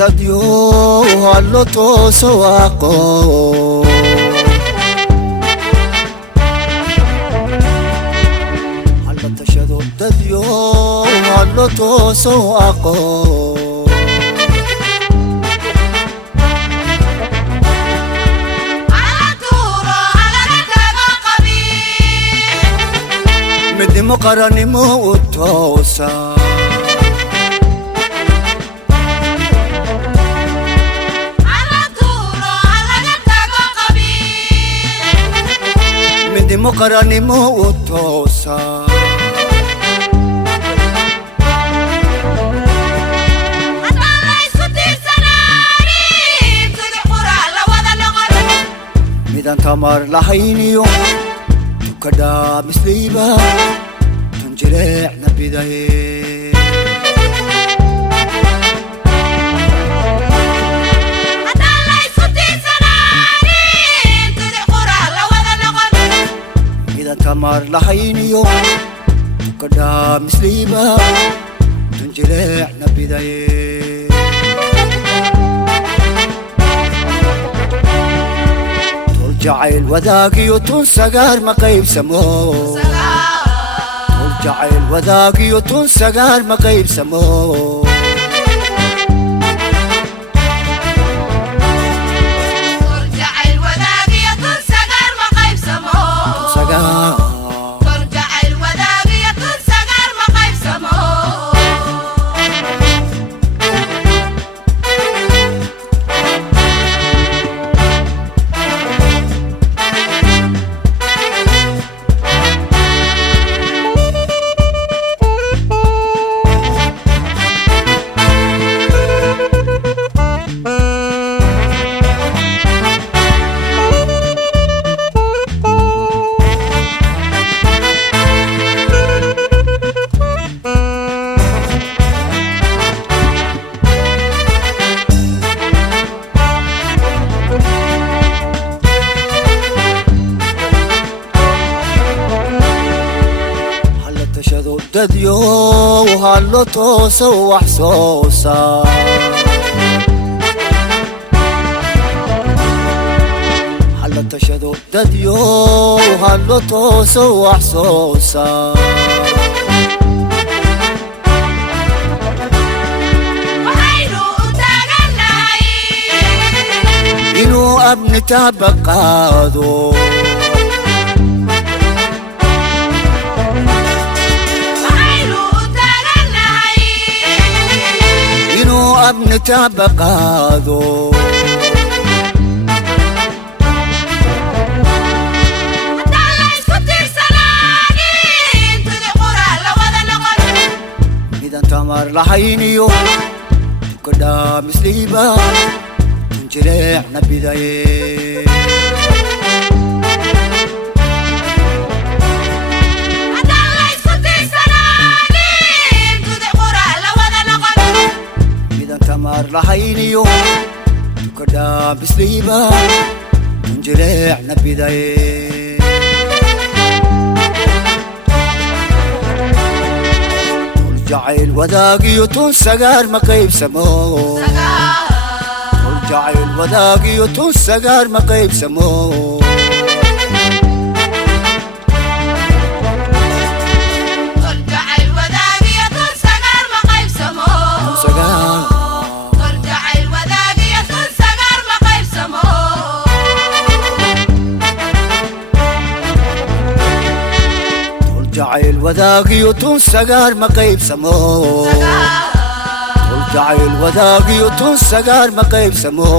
dadyo hallo tooso aqoon hallo tashado dadyo hallo tooso aqoon midnimo qaranimo u toosa midnimo qaranimo u toosa midaan tamar lahayniyo tukadhaa misliiba tun jireecna bidaye tamar lahayniyo tukadhaa misliiba tun jireecna bidaye tol jacayl wadaagiyo tun sagaar ma qaybsamo tol jacayl wadaagiyo tun sagaar ma qaybsamo dadyo hallo tooso wax soo saar hallo tashado dadyo hallo tooso wax soo saar inuu abni tabaqaado abni tabaqaado midaan tamar lahayniyo tukadhaa misliiba tun jireecna bidaye tamar lahayniyo tukadhaa misliiba tun jireecna bidaye tol jacayl wadaagiyo tun sagaar ma qaybsamo tol jacayl wadaagiyo tun sagaar ma qaybsamo jacayl wadaagiyo tun sagaar ma qaybsamo jacayl wadaagiyo tun sagaar ma qaybsamo